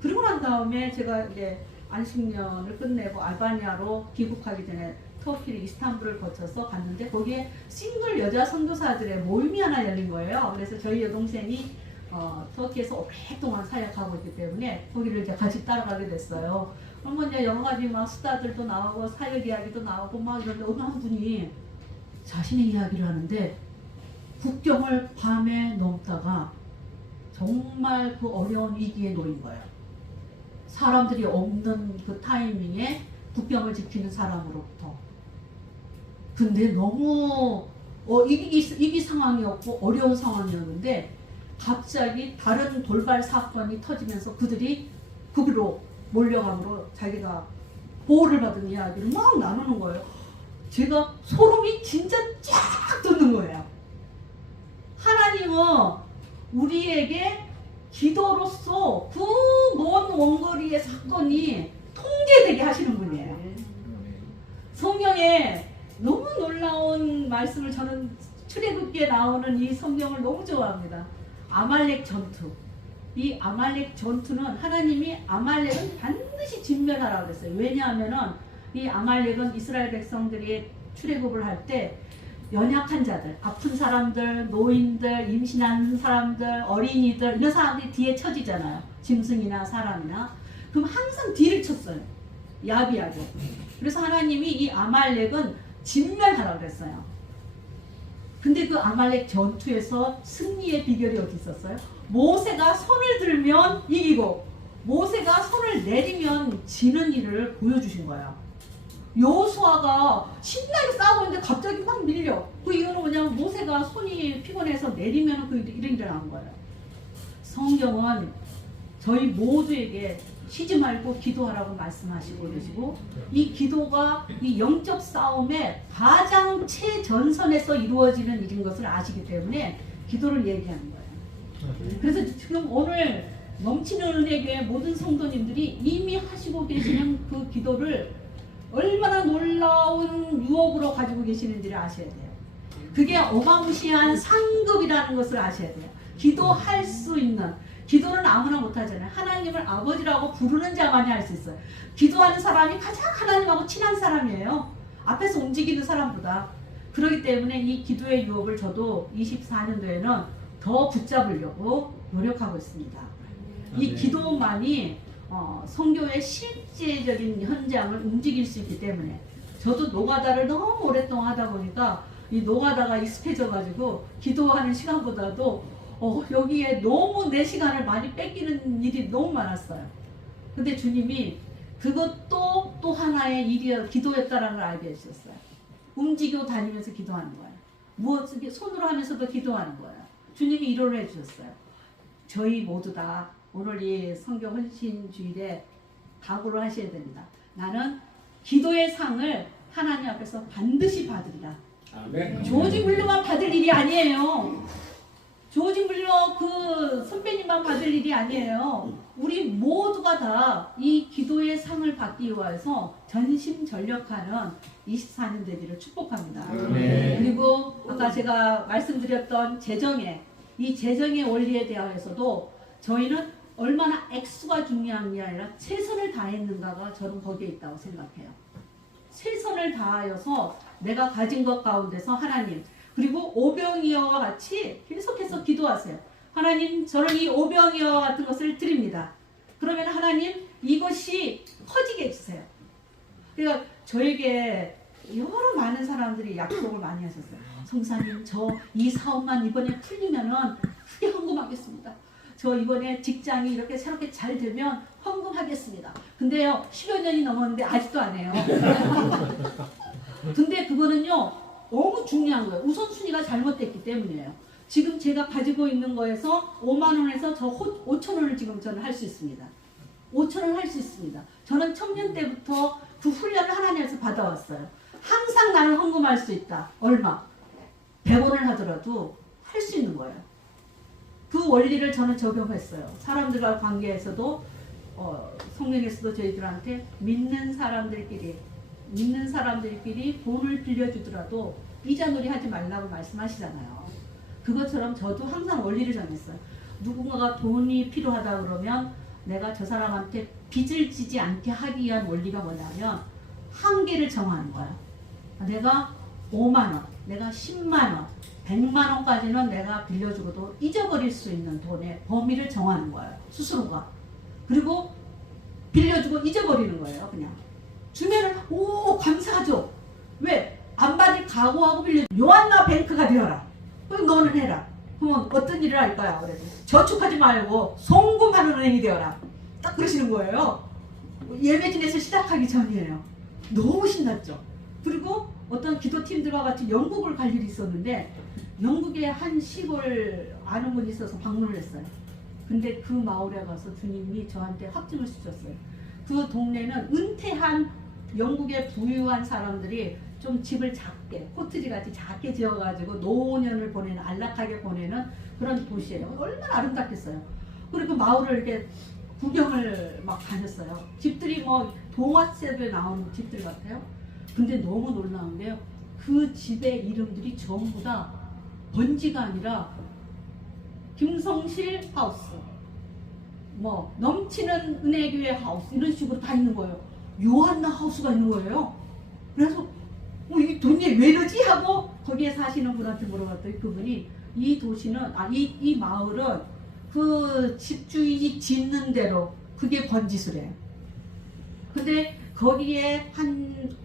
그러고 난 다음에 제가 이제 안식년을 끝내고 알바니아로 귀국하기 전에 터키 이스탄불을 거쳐서 갔는데 거기에 싱글 여자 선교사들의 모임이 하나 열린 거예요. 그래서 저희 여동생이 터키에서 오랫동안 사역하고 있기 때문에 거기를 이제 같이 따라가게 됐어요. 그러면 이제 여러 가지 막 수다들도 나오고 사역 이야기도 나오고 막 이런데 어느 한 분이 자신의 이야기를 하는데 국경을 밤에 넘다가 정말 그 어려운 위기에 놓인 거예요. 사람들이 없는 그 타이밍에 국경을 지키는 사람으로부터. 근데 너무 위기 상황이었고 어려운 상황이었는데 갑자기 다른 돌발 사건이 터지면서 그들이 거기로 몰려감으로 자기가 보호를 받은 이야기를 막 나누는 거예요. 제가 소름이 진짜 쫙 돋는 거예요. 하나님은 우리에게 기도로서 그 먼 원거리의 사건이 통제되게 하시는 분이에요. 성경에 너무 놀라운 말씀을 저는 출애굽기에 나오는 이 성경을 너무 좋아합니다. 아말렉 전투. 이 아말렉 전투는 하나님이 아말렉은 반드시 진멸하라고 그랬어요. 왜냐하면은 이 아말렉은 이스라엘 백성들이 출애굽을 할 때 연약한 자들, 아픈 사람들, 노인들, 임신한 사람들, 어린이들 이런 사람들이 뒤에 쳐지잖아요. 짐승이나 사람이나. 그럼 항상 뒤를 쳤어요. 야비하게. 그래서 하나님이 이 아말렉은 진멸하라고 그랬어요. 근데 그 아말렉 전투에서 승리의 비결이 어디 있었어요? 모세가 손을 들면 이기고 모세가 손을 내리면 지는 일을 보여주신 거예요. 여호수아가 신나게 싸우고 있는데 갑자기 막 밀려. 그 이유는 뭐냐면 모세가 손이 피곤해서 내리면 그 일이 일어난 거예요. 성경은 저희 모두에게 쉬지 말고 기도하라고 말씀하시고 계시고 이 기도가 이 영적 싸움의 가장 최전선에서 이루어지는 일인 것을 아시기 때문에 기도를 얘기하는 거예요. 그래서 지금 오늘 넘치는 은혜교회 모든 성도님들이 이미 하시고 계시는 그 기도를 얼마나 놀라운 유업으로 가지고 계시는지를 아셔야 돼요. 그게 어마무시한 상급이라는 것을 아셔야 돼요. 기도할 수 있는, 기도는 아무나 못하잖아요. 하나님을 아버지라고 부르는 자만이 할 수 있어요. 기도하는 사람이 가장 하나님하고 친한 사람이에요. 앞에서 움직이는 사람보다. 그렇기 때문에 이 기도의 유업을 저도 24년도에는 더 붙잡으려고 노력하고 있습니다. 이 기도만이 선교의 실제적인 현장을 움직일 수 있기 때문에 저도 노가다를 너무 오랫동안 하다 보니까 이 노가다가 익숙해져가지고 기도하는 시간보다도 여기에 너무 내 시간을 많이 뺏기는 일이 너무 많았어요. 근데 주님이 그것도 또 하나의 일이 기도였다라는 걸 알게 해주셨어요. 움직이고 다니면서 기도하는 거예요. 무엇을 손으로 하면서도 기도하는 거예요. 주님이 이론을 해주셨어요. 저희 모두 다 오늘 이 성경 헌신 주일에 각오를 하셔야 됩니다. 나는 기도의 상을 하나님 앞에서 반드시 받으리라. 아멘. 조지 물러만 받을 일이 아니에요. 조지 물러 그 선배님만 받을 일이 아니에요. 우리 모두가 다 이 기도의 상을 받기 위해서 전심전력하는 24년 되기를 축복합니다. 그리고 아까 제가 말씀드렸던 이 재정의 원리에 대하여서도 저희는 얼마나 액수가 중요한 게 아니라 최선을 다했는가가 저는 거기에 있다고 생각해요. 최선을 다하여서 내가 가진 것 가운데서 하나님, 그리고 오병이어와 같이 계속해서 기도하세요. 하나님, 저는 이 오병이어와 같은 것을 드립니다. 그러면 하나님, 이것이 커지게 해주세요. 그러니까 저에게 여러 많은 사람들이 약속을 많이 하셨어요. 성사님, 저 이 사업만 이번에 풀리면은 크게 헌금하겠습니다. 저 이번에 직장이 이렇게 새롭게 잘 되면 헌금하겠습니다. 근데요, 10여 년이 넘었는데 아직도 안 해요. 근데 그거는요, 너무 중요한 거예요. 우선순위가 잘못됐기 때문이에요. 지금 제가 가지고 있는 거에서 5만 원에서 저 5천 원을 지금 저는 할 수 있습니다. 5천 원 할 수 있습니다. 저는 청년 때부터 그 훈련을 하나님에서 받아왔어요. 항상 나는 헌금할 수 있다. 얼마? 100원을 하더라도 할 수 있는 거예요. 그 원리를 저는 적용했어요. 사람들과 관계에서도 성경에서도 저희들한테 믿는 사람들끼리 돈을 빌려주더라도 이자놀이 하지 말라고 말씀하시잖아요. 그것처럼 저도 항상 원리를 정했어요. 누군가가 돈이 필요하다 그러면 내가 저 사람한테 빚을 지지 않게 하기 위한 원리가 뭐냐면 한계를 정하는 거야. 내가 5만 원, 내가 10만 원, 100만 원까지는 내가 빌려주고도 잊어버릴 수 있는 돈의 범위를 정하는 거예요. 스스로가. 그리고 빌려주고 잊어버리는 거예요. 그냥. 주면은 오 감사하죠. 왜? 안 받을 각오하고 빌려. 요한나 뱅크가 되어라. 그럼 너는 해라. 그러면 어떤 일을 할까요? 그래서 저축하지 말고 송금하는 은행이 되어라. 딱 그러시는 거예요. 예배진에서 시작하기 전이에요. 너무 신났죠. 그리고 어떤 기도팀들과 같이 영국을 갈 일이 있었는데 영국의 한 시골 아는 분이 있어서 방문을 했어요. 근데 그 마을에 가서 주님이 저한테 확증을 주셨어요. 그 동네는 은퇴한 영국의 부유한 사람들이 좀 집을 작게, 코트지 같이 작게 지어가지고 노년을 보내는, 안락하게 보내는 그런 도시예요. 얼마나 아름답겠어요. 그리고 그 마을을 이렇게 구경을 막 다녔어요. 집들이 뭐 동화 속에 나오는 집들 같아요. 근데 너무 놀라운 게요. 그 집의 이름들이 전부 다 번지가 아니라 김성실 하우스, 뭐 넘치는 은혜교회 하우스 이런 식으로 다 있는 거예요. 요한나 하우스가 있는 거예요. 그래서 이 돈이 왜 이러지 하고 거기에 사시는 분한테 물어봤더니 그분이 이 도시는 이 마을은 그 집주인이 짓는 대로 그게 번지수래요. 근데 거기에 한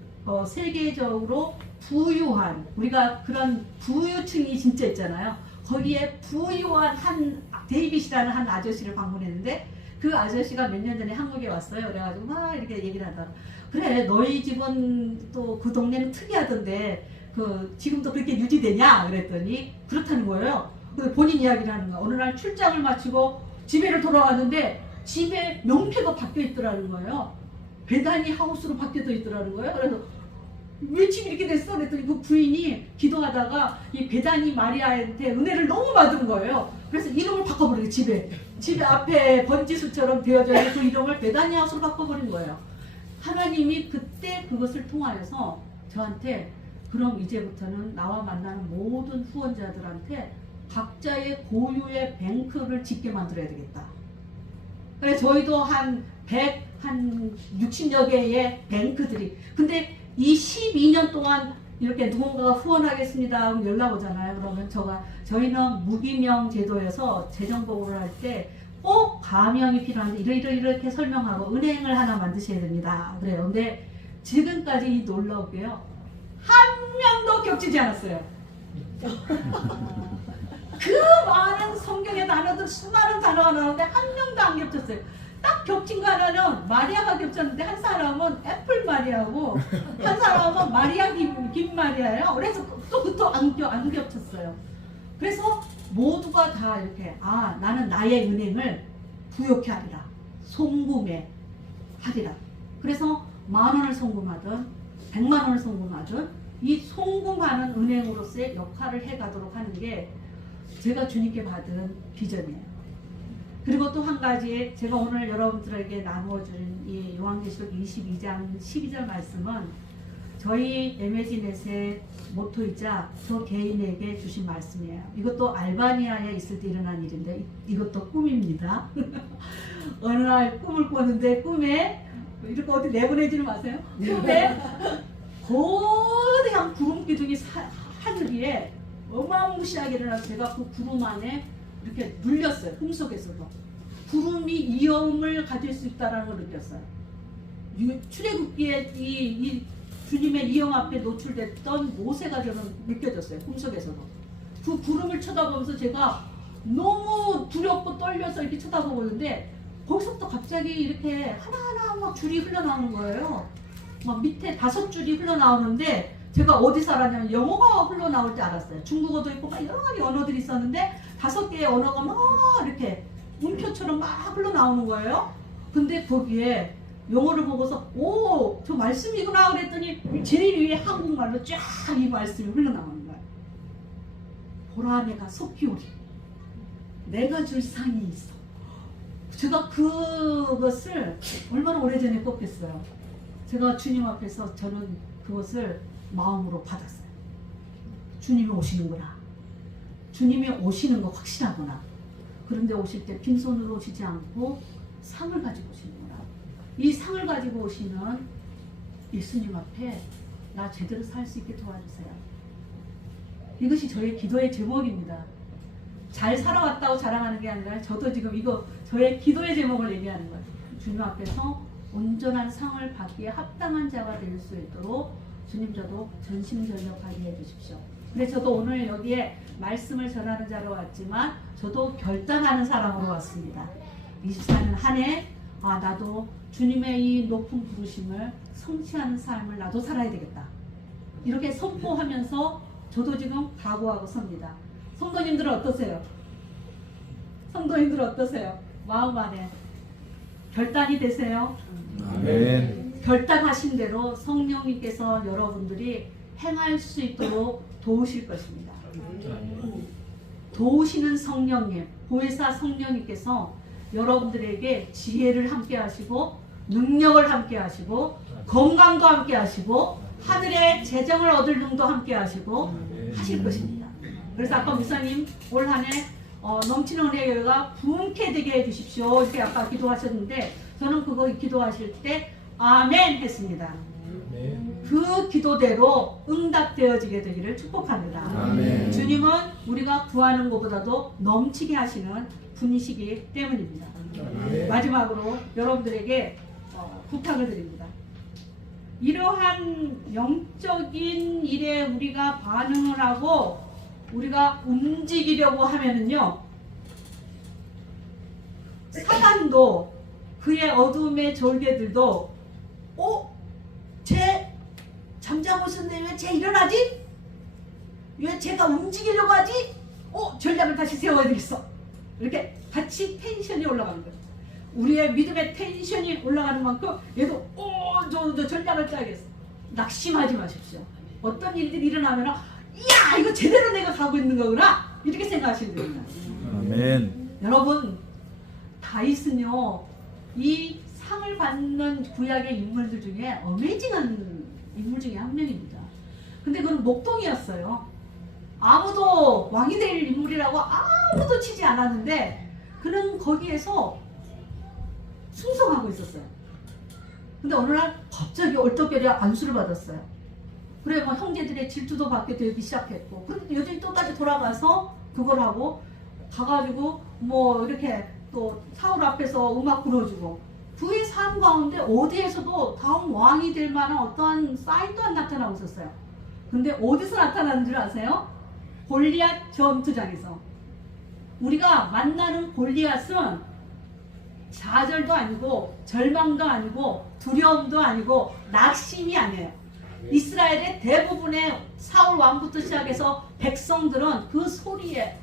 세계적으로 부유한, 우리가 그런 부유층이 진짜 있잖아요. 거기에 부유한 한 데이빗이라는 한 아저씨를 방문했는데 그 아저씨가 몇 년 전에 한국에 왔어요. 그래가지고 막 이렇게 얘기를 하다가 그래 너희 집은 또 그 동네는 특이하던데 그 지금도 그렇게 유지되냐 그랬더니 그렇다는 거예요. 그래서 본인 이야기를 하는 거야. 어느 날 출장을 마치고 집에를 돌아왔는데 집에 명패가 바뀌어 있더라는 거예요. 베다니 하우스로 바뀌어 있더라는 거예요. 그래서 왜 집이 이렇게 됐어? 그랬더니 그 부인이 기도하다가 이 베다니 마리아한테 은혜를 너무 받은 거예요. 그래서 이름을 바꿔버리고 집에 앞에 번지수처럼 되어져 있는 그 이름을 베다니 하우스로 바꿔버린 거예요. 하나님이 그때 그것을 통하여서 저한테 그럼 이제부터는 나와 만나는 모든 후원자들한테 각자의 고유의 뱅크를 짓게 만들어야 되겠다. 그래서 저희도 한 60여 개의 뱅크들이, 근데 이 12년 동안 이렇게 누군가가 후원하겠습니다 하면 연락 오잖아요. 그러면 저희는 무기명 제도에서 재정보고를 할 때 꼭 가명이 필요한데 이렇게 설명하고 은행을 하나 만드셔야 됩니다. 그래요. 근데 지금까지 이 놀라우게요. 한 명도 겹치지 않았어요. 그 많은 성경의 단어들 수많은 단어가 나오는데 한 명도 안 겹쳤어요. 딱 겹친 거 하나는 마리아가 겹쳤는데 한 사람은 애플 마리아고 한 사람은 마리아 김 마리아예요. 그래서 또 안 겹쳤어요. 그래서 모두가 다 이렇게 나는 나의 은행을 부욕해 하리라. 송금해 하리라. 그래서 10,000원을 송금하든 100만 원을 송금하든 이 송금하는 은행으로서의 역할을 해가도록 하는 게 제가 주님께 받은 비전이에요. 그리고 또 한 가지 제가 오늘 여러분들에게 나누어준 이 요한계시록 22장 12절 말씀은 저희 에메지넷의 모토이자 저 개인에게 주신 말씀이에요. 이것도 알바니아에 있을 때 일어난 일인데 이것도 꿈입니다. 어느 날 꿈을 꿨는데 꿈에 이렇게 어디 내보내지는 마세요. 꿈에 거대한 구름 기둥이 하늘 위에 어마무시하게 일어나서 제가 그 구름 안에 이렇게 눌렸어요. 꿈속에서도. 구름이 이음을 가질 수 있다는 걸 느꼈어요. 출애굽기에 이 주님의 이음 앞에 노출됐던 모세가 저는 느껴졌어요. 꿈속에서도. 그 구름을 쳐다보면서 제가 너무 두렵고 떨려서 이렇게 쳐다보고 있는데 거기서부터 갑자기 이렇게 하나하나 막 줄이 흘러나오는 거예요. 막 밑에 5줄이 흘러나오는데 제가 어디서 알았냐면 영어가 흘러나올 때 알았어요. 중국어도 있고 막 여러 가지 언어들이 있었는데 5개의 언어가 막 이렇게 문표처럼 막 흘러나오는 거예요. 근데 거기에 영어를 보고서 오, 저 말씀이구나 그랬더니 제일 위에 한국말로 쫙 이 말씀이 흘러나오는 거예요. 보라 내가 속히 오리. 내가 줄 상이 있어. 제가 그것을 얼마나 오래전에 꼽겠어요. 제가 주님 앞에서 저는 그것을 마음으로 받았어요. 주님이 오시는구나. 주님이 오시는 거 확실하구나. 그런데 오실 때 빈손으로 오시지 않고 상을 가지고 오시는구나. 이 상을 가지고 오시는 예수님 앞에 나 제대로 살 수 있게 도와주세요. 이것이 저의 기도의 제목입니다. 잘 살아왔다고 자랑하는 게 아니라 저도 지금 이거 저의 기도의 제목을 얘기하는 거예요. 주님 앞에서 온전한 상을 받기에 합당한 자가 될 수 있도록 주님 저도 전심전력하게 해주십시오. 근데 저도 오늘 여기에 말씀을 전하는 자로 왔지만 저도 결단하는 사람으로 왔습니다. 24년 한 해 나도 주님의 이 높은 부르심을 성취하는 삶을 나도 살아야 되겠다. 이렇게 선포하면서 저도 지금 각오하고 섭니다. 성도님들은 어떠세요? 성도님들은 어떠세요? 마음 안에 결단이 되세요? 아멘. 결단하신 대로 성령님께서 여러분들이 행할 수 있도록 도우실 것입니다. 도우시는 성령님, 보혜사 성령님께서 여러분들에게 지혜를 함께 하시고 능력을 함께 하시고 건강도 함께 하시고 하늘의 재정을 얻을 능도 함께 하시고 하실 것입니다. 그래서 아까 목사님 올 한 해 넘치는 은혜의 교회가 부흥케 되게 해주십시오 이렇게 아까 기도하셨는데 저는 그거 기도하실 때 아멘 했습니다. 그 기도대로 응답되어지게 되기를 축복합니다. 아멘. 주님은 우리가 구하는 것보다도 넘치게 하시는 분이시기 때문입니다. 아멘. 마지막으로 여러분들에게 부탁을 드립니다. 이러한 영적인 일에 우리가 반응을 하고 우리가 움직이려고 하면은요, 사단도 그의 어둠의 졸개들도 쟤 잠자고 있었는데 왜 쟤 일어나지? 왜 쟤가 움직이려고 하지? 전략을 다시 세워야 되겠어. 이렇게 같이 텐션이 올라가는 거예요. 우리의 믿음의 텐션이 올라가는 만큼 얘도 저 전략을 짜야겠어. 낙심하지 마십시오. 어떤 일들이 일어나면 이야 이거 제대로 내가 가고 있는 거구나 이렇게 생각하시면 됩니다. 아멘. 여러분 다윗은요 이 상을 받는 구약의 인물들 중에 어메이징한 인물 중에 한 명입니다. 근데 그는 목동이었어요. 아무도 왕이 될 인물이라고 아무도 치지 않았는데 그는 거기에서 순종하고 있었어요. 근데 어느 날 갑자기 얼떨결에 안수를 받았어요. 그래 뭐 형제들의 질투도 받게 되기 시작했고 그런데 여전히 또다시 돌아가서 그걸 하고 가가지고 뭐 이렇게 또 사울 앞에서 음악 불어주고 그의 삶 가운데 어디에서도 다음 왕이 될 만한 어떠한 사인도 안 나타나고 있었어요. 근데 어디서 나타나는 줄 아세요? 골리앗 전투장에서. 우리가 만나는 골리앗은 좌절도 아니고 절망도 아니고 두려움도 아니고 낙심이 아니에요. 이스라엘의 대부분의 사울 왕부터 시작해서 백성들은 그 소리에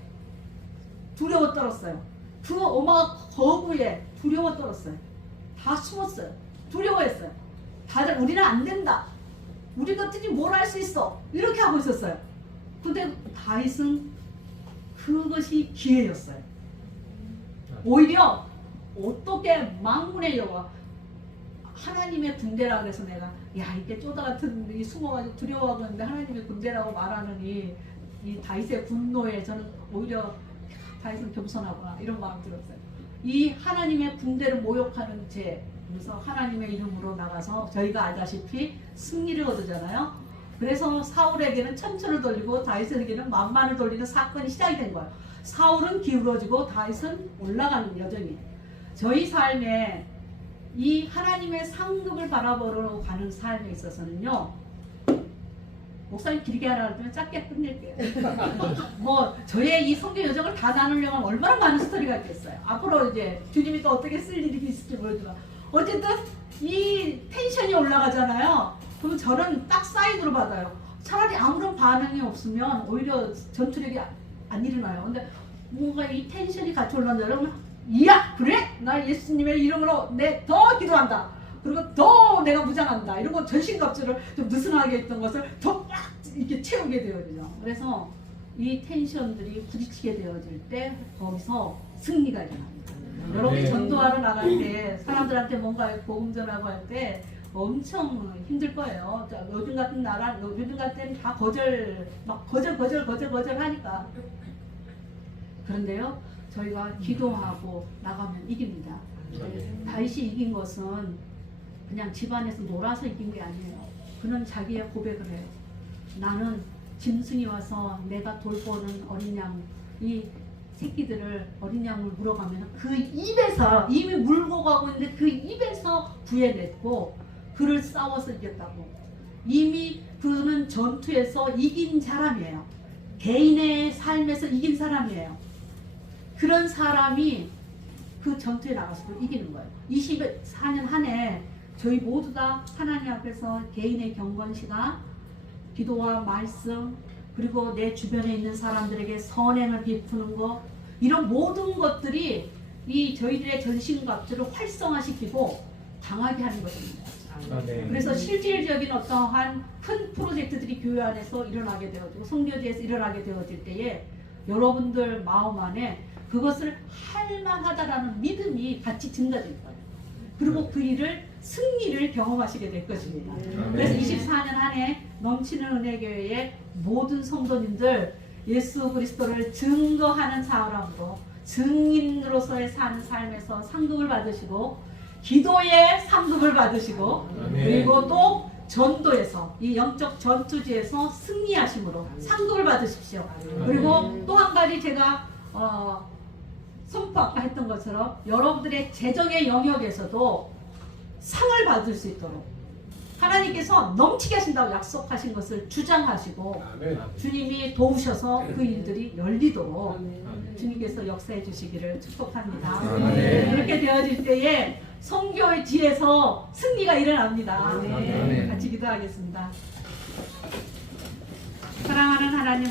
두려워 떨었어요. 그 어마어마한 거부에 두려워 떨었어요. 다 숨었어요. 두려워했어요. 다들 우리는 안 된다. 우리 같으니 뭘 할 수 있어. 이렇게 하고 있었어요. 근데 다윗은 그것이 기회였어요. 오히려 어떻게 망군의 여호와 하나님의 군대라 그래서 내가 야 이게 쪼다 같은 이 숨어가지고 두려워하고 있는데 하나님의 군대라고 말하는 이 다윗의 분노에 저는 오히려 다윗은 겸손하구나 이런 마음이 들었어요. 이 하나님의 군대를 모욕하는 죄 그래서 하나님의 이름으로 나가서 저희가 알다시피 승리를 얻으잖아요. 그래서 사울에게는 천천을 돌리고 다윗에게는 만만을 돌리는 사건이 시작이 된 거예요. 사울은 기울어지고 다윗은 올라가는 여정이에요. 저희 삶에 이 하나님의 상급을 바라보러 가는 삶에 있어서는요, 목사님 길게 하라 그러면 짧게 끝낼게요. 뭐 저의 이 성경 여정을 다 나누려면 얼마나 많은 스토리가 있겠어요. 앞으로 이제 주님이 또 어떻게 쓸 일이 있을지 모르지만 어쨌든 이 텐션이 올라가잖아요. 그러면 저는 딱 사인으로 받아요. 차라리 아무런 반응이 없으면 오히려 전투력이 안 일어나요. 근데 뭔가 이 텐션이 같이 올라온다 그러면 이야 그래? 나 예수님의 이름으로 내 더 기도한다. 그리고 더 내가 무장한다. 이런 거 전신갑주를 좀 느슨하게 했던 것을 더 막 이렇게 채우게 되어지죠. 그래서 이 텐션들이 부딪히게 되어질 때 거기서 승리가 일어납니다. 여러분이 전도하러 나갈 때 사람들한테 뭔가 복음 전하고 할 때 엄청 힘들 거예요. 자, 요즘 같은 나라, 요즘 같은 때는 다 거절 하니까. 그런데요, 저희가 기도하고 나가면 이깁니다. 다윗이 이긴 것은 그냥 집안에서 놀아서 이긴 게 아니에요. 그는 자기의 고백을 해요. 나는 짐승이 와서 내가 돌보는 어린 양, 이 새끼들을 어린 양을 물어가면 그 입에서 이미 물고 가고 있는데 그 입에서 구해냈고 그를 싸워서 이겼다고. 이미 그는 전투에서 이긴 사람이에요. 개인의 삶에서 이긴 사람이에요. 그런 사람이 그 전투에 나가서 이기는 거예요. 24년 한 해 저희 모두 다 하나님 앞에서 개인의 경건 시간, 기도와 말씀, 그리고 내 주변에 있는 사람들에게 선행을 베푸는 것, 이런 모든 것들이 이 저희들의 전신갑주를 활성화시키고 강하게 하는 것입니다. 그래서 실질적인 어떠한 큰 프로젝트들이 교회 안에서 일어나게 되어지고 성교지에서 일어나게 되어질 때에 여러분들 마음 안에 그것을 할만하다라는 믿음이 같이 증가될 거예요. 그리고 그 일을 승리를 경험하시게 될 것입니다. 그래서 24년 한 해 넘치는 은혜교회의 모든 성도님들 예수 그리스도를 증거하는 사람으로 증인으로서의 사는 삶에서 상급을 받으시고 기도의 상급을 받으시고 그리고 또 전도에서 이 영적 전투지에서 승리하심으로 상급을 받으십시오. 그리고 또 한 가지 제가 선포 아까 했던 것처럼 여러분들의 재정의 영역에서도 상을 받을 수 있도록 하나님께서 넘치게 하신다고 약속하신 것을 주장하시고 주님이 도우셔서 그 일들이 열리도록 주님께서 역사해 주시기를 축복합니다. 이렇게 되어질 때에 성교의 지에서 승리가 일어납니다. 같이 기도하겠습니다. 사랑하는 하나님